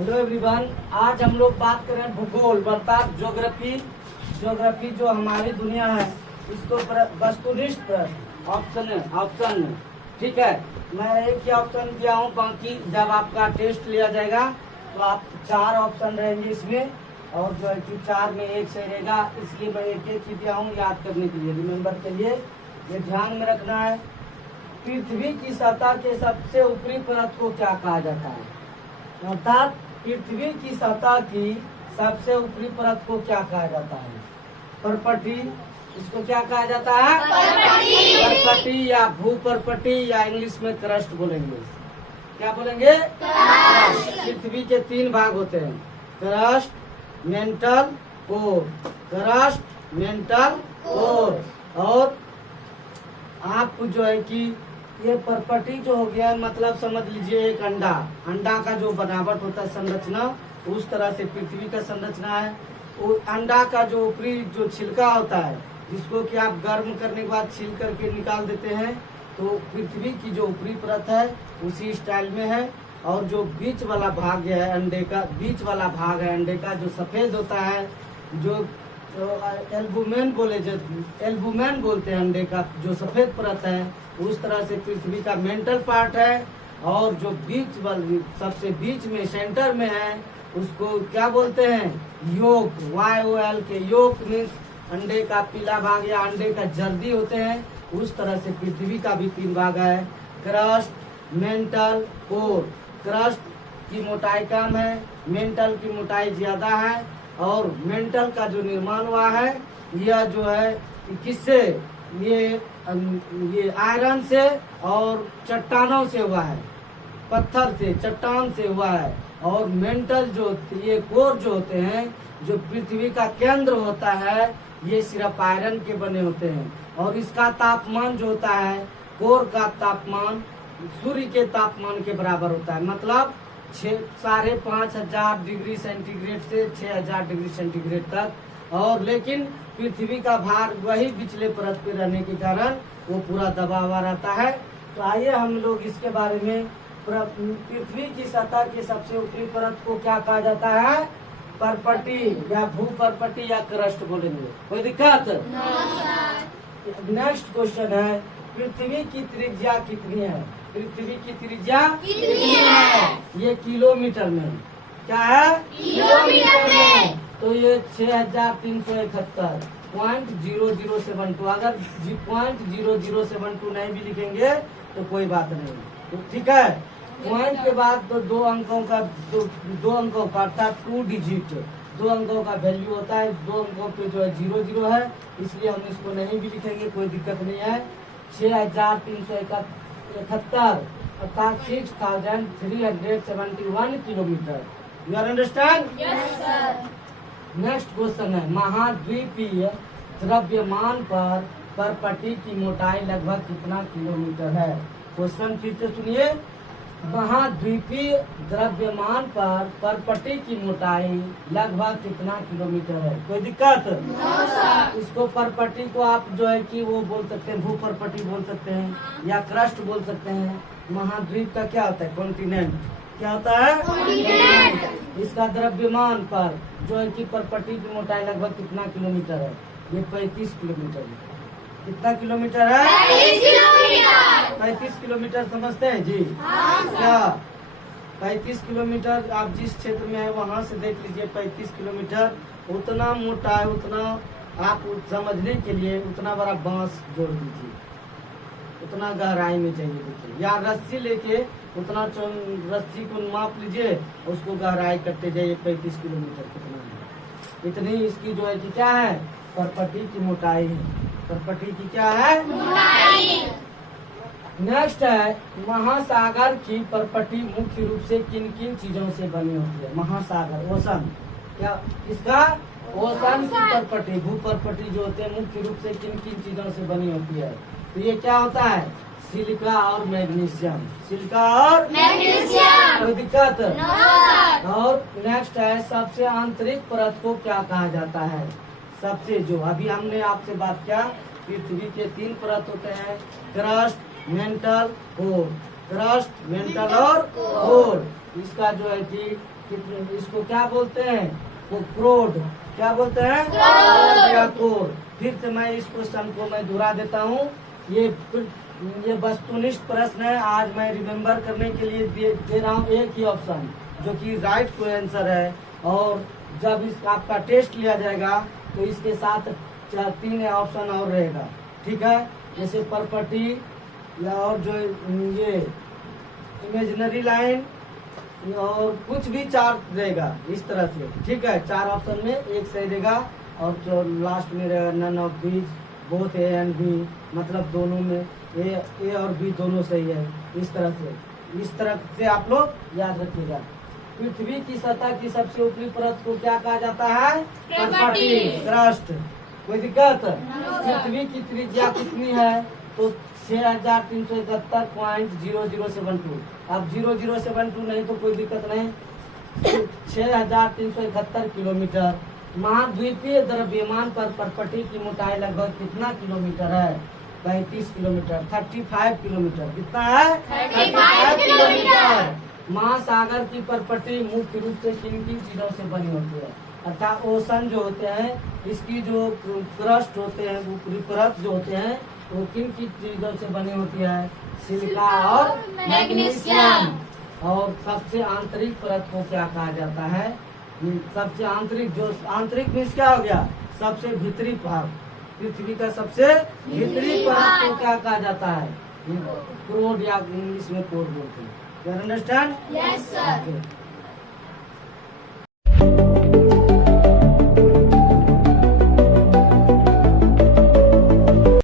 Hello everyone, आज हम लोग बात करें भूगोल अर्थात ज्योग्राफी जो हमारी दुनिया है इसको वस्तुनिष्ठ ऑप्शन में। ठीक है, मैं एक ही ऑप्शन दिया हूँ, बाकी जब आपका टेस्ट लिया जाएगा तो आप 4 ऑप्शन रहेंगे इसमें, और जो है कि 4 में एक सही रहेगा, इसलिए मैं एक एक ही दिया हूँ याद करने के लिए, रिमेम्बर के लिए। ये ध्यान में रखना है। पृथ्वी की सतह के सबसे ऊपरी परत को क्या कहा जाता है? अर्थात पृथ्वी की सतह की सबसे ऊपरी परत को क्या कहा जाता है? परपटी। इसको क्या कहा जाता है? परपटी या भूपरपटी, या इंग्लिश में क्रस्ट बोलेंगे। क्या बोलेंगे? पृथ्वी के 3 भाग होते हैं, crust, mental, core. Crust, mental, core. और आप जो है कि ये परपटी जो हो गया, मतलब समझ लीजिए एक अंडा का जो बनावट होता है, संरचना, उस तरह से पृथ्वी का संरचना है। वो अंडा का जो ऊपरी जो छिलका होता है, जिसको कि आप गर्म करने के बाद छील करके निकाल देते हैं, तो पृथ्वी की जो ऊपरी परत है उसी स्टाइल में है। और जो बीच वाला भाग है अंडे का, बीच वाला भाग है अंडे का, जो सफेद होता है, जो एल्बुमेन बोलते हैं अंडे का, जो सफेद परत है, उस तरह से पृथ्वी का मेंटल पार्ट है। और जो बीच वाली सबसे बीच में सेंटर में है उसको क्या बोलते हैं? योक, YOL के। योक मीन्स अंडे का पीला भाग या अंडे का जर्दी होते हैं। उस तरह से पृथ्वी का भी 3 भाग है, क्रस्ट, मेंटल, कोर। क्रस्ट की मोटाई कम है, मेंटल की मोटाई ज्यादा है। और मेंटल का जो निर्माण हुआ है यह जो है किससे? ये आयरन से और चट्टानों से हुआ है, पत्थर से, चट्टान से हुआ है। और मेंटल जो ये कोर जो होते हैं, जो पृथ्वी का केंद्र होता है, ये सिर्फ आयरन के बने होते हैं। और इसका तापमान जो होता है, कोर का तापमान सूर्य के तापमान के बराबर होता है, मतलब 5,500 डिग्री सेंटीग्रेड से 6,000 डिग्री सेंटीग्रेड तक। और लेकिन पृथ्वी का भार वही पिछले परत पे रहने के कारण वो पूरा दबा हुआ रहता है। तो आइए हम लोग इसके बारे में, पृथ्वी की सतह की सबसे ऊपरी परत को क्या कहा जाता है? परपटी या भूपरपटी या क्रस्ट बोलेंगे। कोई दिक्कत? नेक्स्ट क्वेश्चन है, पृथ्वी की त्रिज्या कितनी है? पृथ्वी की त्रिज्या कितनी है? ये किलोमीटर में। क्या है? किलोमीटर में। तो ये 6,371.0072। अगर 0.0072 नहीं भी लिखेंगे तो कोई बात नहीं, तो ठीक है। पॉइंट के बाद तो 2 अंकों का अर्थात 2 डिजिट 2 अंकों का वैल्यू होता है। 2 अंकों पे जो है 00 है, इसलिए हम इसको नहीं भी लिखेंगे, कोई दिक्कत नहीं है। 6,371 अर्थात 6,371 kilometre. You are understand? Next question है, महाद्वीपीय द्रव्यमान पर परपटी की मोटाई लगभग कितना किलोमीटर है? क्वेश्चन फिर से सुनिए, महाद्वीपीय द्रव्यमान पर परपटी की मोटाई लगभग कितना किलोमीटर है? कोई दिक्कत? इसको परपटी को आप जो है कि वो बोल सकते हैं, भूपरपटी बोल सकते हैं या क्रस्ट बोल सकते हैं। महाद्वीप का क्या होता है? कॉन्टिनेंट। क्या होता है? इसका द्रव्यमान पर जो है कि परपटी की मोटाई लगभग कितना किलोमीटर है? ये 35 किलोमीटर है। कितना किलोमीटर है? 35 किलोमीटर समझते हैं जी? क्या 35 किलोमीटर? आप जिस क्षेत्र में है वहाँ से देख लीजिए, 35 किलोमीटर उतना मोटा है। उतना आप समझने के लिए उतना बड़ा बांस जोड़ दीजिए, उतना गहराई में चाहिए देखिए, या रस्सी लेके उतना रस्सी को माप लीजिए, उसको गहराई करते जाइए, 35 किलोमीटर कितना है। इतनी इसकी जो है कि क्या है? परपटी की मोटाई है। परपटी की क्या है? मोटाई। नेक्स्ट है, महासागर की परपटी मुख्य रूप से किन किन चीजों से बनी होती है? महासागर, ओशन। क्या इसका? ओशन की परपटी, भूपरपटी जो होते हैं मुख्य रूप से किन किन चीजों से बनी होती है? तो ये क्या होता है? सिलिका और मैग्नीशियम। सिलिका और मैग्नीशियम। कोई दिक्कत? और नेक्स्ट है, सबसे आंतरिक परत को क्या कहा जाता है? सबसे जो अभी हमने आपसे बात किया, पृथ्वी के 3 परत होते हैं, crust, mental, core. Crust, mental और कोर। इसका जो है कि इसको क्या बोलते हैं, वो क्रोड, क्या बोलते हैं, क्रोड या कोर। फिर से मैं इस क्वेश्चन को मैं दोहरा देता हूँ। ये वस्तुनिष्ठ प्रश्न है। आज मैं रिमेम्बर करने के लिए दे रहा हूँ एक ही ऑप्शन जो कि राइट को आंसर है। और जब इस आपका टेस्ट लिया जाएगा तो इसके साथ 3 ऑप्शन और रहेगा, ठीक है। जैसे प्रॉपर्टी या और जो ये इमेजिनरी लाइन और कुछ भी 4 रहेगा इस तरह से, ठीक है। 4 ऑप्शन में एक सही रहेगा और जो लास्ट में रहेगा none of these, both A and B, मतलब दोनों में ए और बी दोनों सही है। इस तरह से आप लोग याद रखिएगा। पृथ्वी की सतह की सबसे ऊपरी परत को क्या कहा जाता है, क्रस्ट। कोई दिक्कत? पृथ्वी की त्रिज्या कितनी है, तो 6371.0072। अब 0072 नहीं तो कोई दिक्कत नहीं, 6371 किलोमीटर। महाद्वीपीय द्रव्यमान पर पर्पटी की मोटाई लगभग कितना किलोमीटर है, 35 किलोमीटर, 35 किलोमीटर। कितना है, 35 किलोमीटर। महासागर की पर्पटी मुख्य रूप से किन किन चीजों से बनी होती है, अर्थात ओशन जो होते हैं, इसकी जो क्रस्ट होते हैं, ऊपरी परत जो होते हैं, वो किन किन चीजों से बनी होती है, सिलिका और मैग्नीशियम। और सबसे आंतरिक परत को क्या कहा जाता है, सबसे आंतरिक, जो आंतरिक मीन्स क्या हो गया, सबसे भीतरी भाग, पृथ्वी का सबसे भीतरी परत को क्या कहा जाता है, कोर, या इंग्लिश में कोर बोलते हैं। You understand? Yes, sir. Okay.